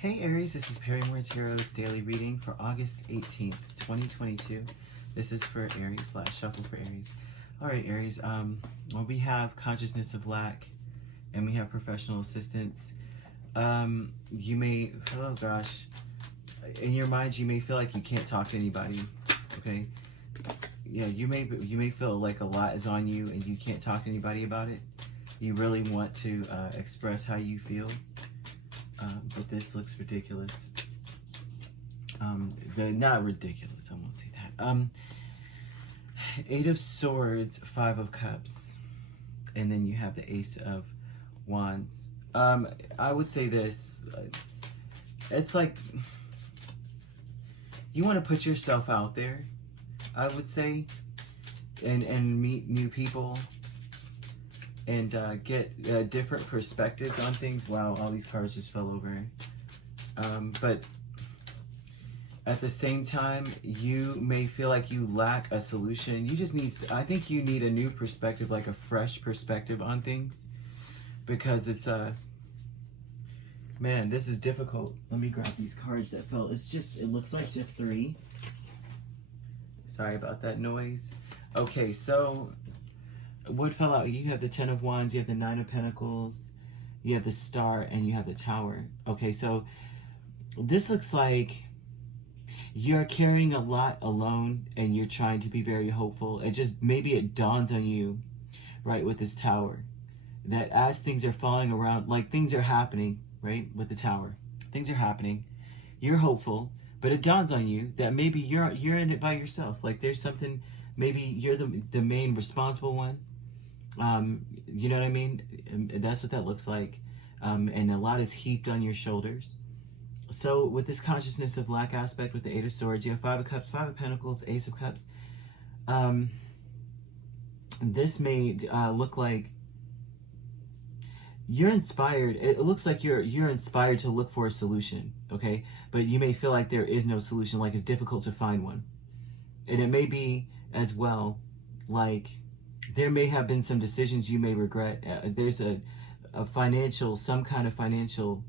Hey Aries, this is Perrymore Tarot's daily reading for August 18th, 2022. This is for Aries / shuffle for Aries. Alright Aries, well, we have consciousness of lack and we have professional assistance. You may, oh gosh, in your mind you may feel like you can't talk to anybody, okay? Yeah, you may feel like a lot is on you and you can't talk to anybody about it. You really want to express how you feel. But this looks ridiculous. Not ridiculous, I won't say that. Eight of Swords, Five of Cups, and then you have the Ace of Wands. I would say this, it's like, you want to put yourself out there, I would say, and meet new people, and get different perspectives on things. Wow, all these cards just fell over. But at the same time, you may feel like you lack a solution. You just need, I think you need a new perspective, like a fresh perspective on things. Because it's, man, this is difficult. Let me grab these cards that fell. It's just, it looks like just three. Sorry about that noise. Okay, so what fell out? You have the Ten of Wands, you have the Nine of Pentacles, you have the Star, and you have the Tower. Okay, so this looks like you're carrying a lot alone and you're trying to be very hopeful. It just, maybe it dawns on you, right, with this Tower, that as things are falling around, like things are happening, right, with the Tower. Things are happening. You're hopeful, but it dawns on you that maybe you're in it by yourself. Like there's something, maybe you're the main responsible one. You know what I mean? And that's what that looks like. And a lot is heaped on your shoulders. So with this consciousness of lack aspect with the Eight of Swords, you have Five of Cups, Five of Pentacles, Ace of Cups. This may look like you're inspired. It looks like you're inspired to look for a solution, okay? But you may feel like there is no solution, like it's difficult to find one. And it may be as well like there may have been some decisions you may regret. There's a financial, some kind of financial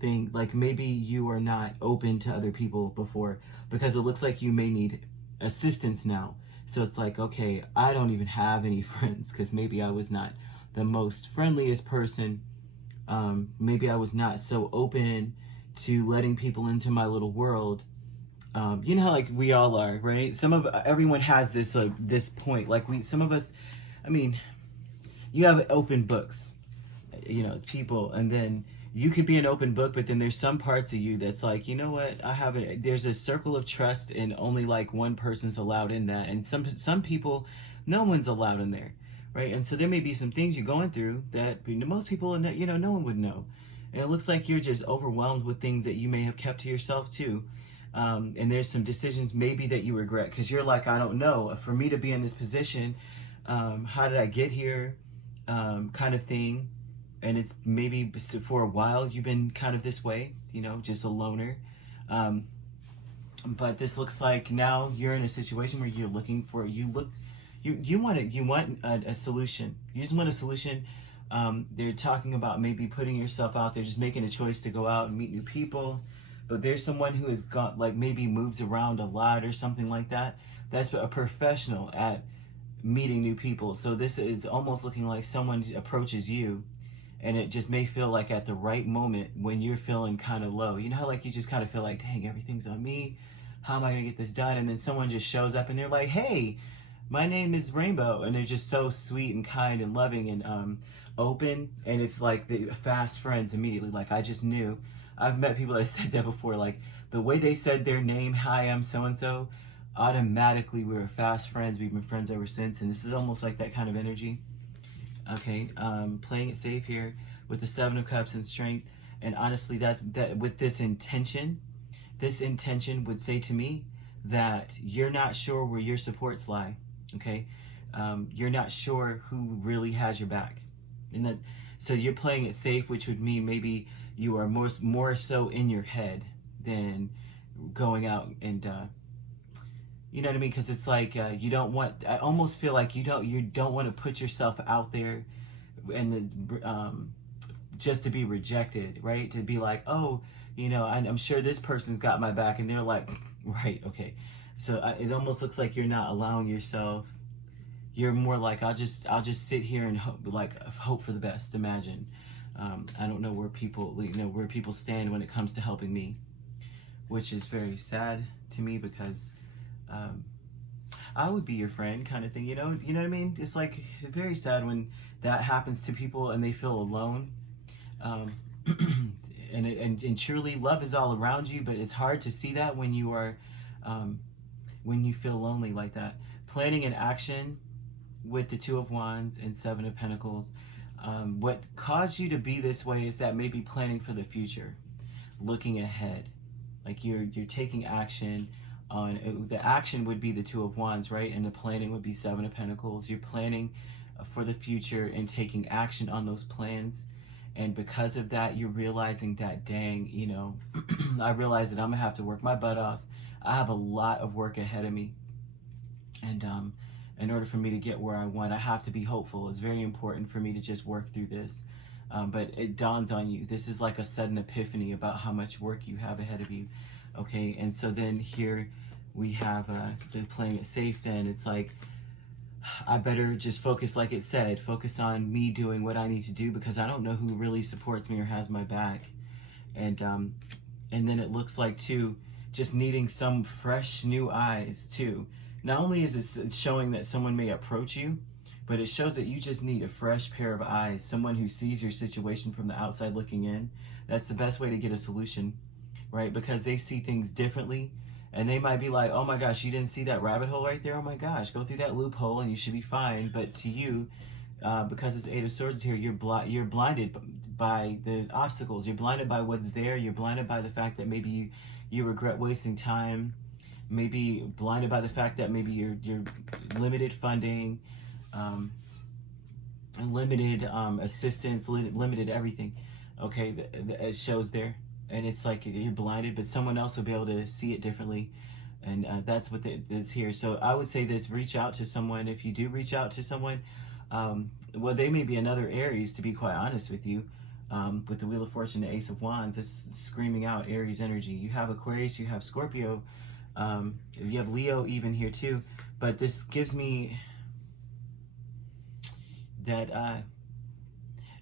thing, like maybe you are not open to other people before because it looks like you may need assistance now. So it's like, okay, I don't even have any friends because maybe I was not the most friendliest person. Maybe I was not so open to letting people into my little world. You know how like we all are, right? Everyone has this this point. Like some of us, I mean, you have open books, you know, as people, and then you could be an open book, but then there's some parts of you that's like, you know what, there's a circle of trust and only like one person's allowed in that. And some people, no one's allowed in there, right? And so there may be some things you're going through that most people, you know, no one would know. And it looks like you're just overwhelmed with things that you may have kept to yourself too. And there's some decisions maybe that you regret because you're like, I don't know, for me to be in this position, how did I get here, kind of thing. And it's maybe for a while you've been kind of this way, you know, just a loner. But this looks like now you're in a situation where you're looking for, you want a solution. You just want a solution. They're talking about maybe putting yourself out there, just making a choice to go out and meet new people. But there's someone who has got, like, maybe moves around a lot or something like that. That's a professional at meeting new people. So this is almost looking like someone approaches you and it just may feel like at the right moment when you're feeling kind of low. You know how like you just kind of feel like, dang, everything's on me. How am I gonna get this done? And then someone just shows up and they're like, hey, my name is Rainbow. And they're just so sweet and kind and loving and open. And it's like the fast friends immediately. Like I just knew. I've met people that said that before. Like the way they said their name, hi, I'm so-and-so, automatically we were fast friends. We've been friends ever since. And this is almost like that kind of energy. Okay, playing it safe here with the Seven of Cups and Strength. And honestly, that with this intention would say to me that you're not sure where your supports lie. Okay, you're not sure who really has your back, and that so you're playing it safe, which would mean maybe you are more so in your head than going out and you know what I mean? Because it's like you don't want. I almost feel like you don't want to put yourself out there and just to be rejected, right? To be like, oh, you know, I'm sure this person's got my back, and they're like, right, okay. So it almost looks like you're not allowing yourself. You're more like, I'll just sit here and hope for the best. Imagine. I don't know where people stand when it comes to helping me, which is very sad to me, because I would be your friend, kind of thing. You know what I mean? It's like very sad when that happens to people and they feel alone. And truly, love is all around you, but it's hard to see that when you are when you feel lonely like that. Planning an action with the Two of Wands and Seven of Pentacles. What caused you to be this way is that maybe planning for the future, looking ahead, like you're taking action on. The action would be the Two of Wands, right? And the planning would be Seven of Pentacles. You're planning for the future and taking action on those plans. And because of that, you're realizing that, dang, you know, I realize that I'm gonna have to work my butt off. I have a lot of work ahead of me. And in order for me to get where I want, I have to be hopeful. It's very important for me to just work through this. But it dawns on you, this is like a sudden epiphany about how much work you have ahead of you. Okay, and so then here we have the playing it safe. Then it's like, I better just focus, like it said, focus on me doing what I need to do, because I don't know who really supports me or has my back. And then it looks like too, just needing some fresh new eyes too. Not only is it showing that someone may approach you, but it shows that you just need a fresh pair of eyes, someone who sees your situation from the outside looking in. That's the best way to get a solution, right? Because they see things differently. And they might be like, oh my gosh, you didn't see that rabbit hole right there? Oh my gosh, go through that loophole and you should be fine. But to you, because it's Eight of Swords here, you're blinded by the obstacles. You're blinded by what's there. You're blinded by the fact that maybe you regret wasting time. Maybe blinded by the fact that maybe you're limited funding, limited assistance, limited everything. Okay, it shows there. And it's like you're blinded, but someone else will be able to see it differently. And that's what is here. So I would say this, reach out to someone. If you do reach out to someone, well, they may be another Aries, to be quite honest with you. With the Wheel of Fortune, the Ace of Wands, it's screaming out Aries energy. You have Aquarius, you have Scorpio, you have Leo even here too. But this gives me that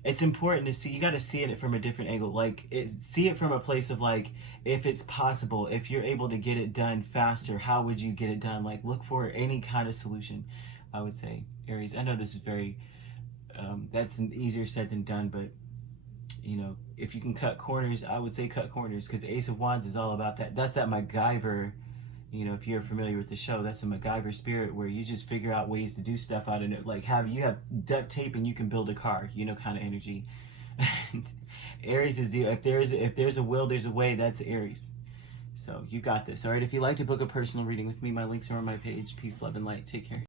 it's important to see. You got to see it from a different angle. Like, see it from a place of like, if it's possible, if you're able to get it done faster, how would you get it done? Like, look for any kind of solution, I would say, Aries. I know this is very, that's easier said than done, but you know, if you can cut corners, I would say cut corners, because Ace of Wands is all about that. That's that MacGyver. You know, if you're familiar with the show, that's a MacGyver spirit, where you just figure out ways to do stuff out of it. Like, you have duct tape and you can build a car, you know, kind of energy. Aries is if there's a will, there's a way. That's Aries. So you got this. All right. If you'd like to book a personal reading with me, my links are on my page. Peace, love, and light. Take care.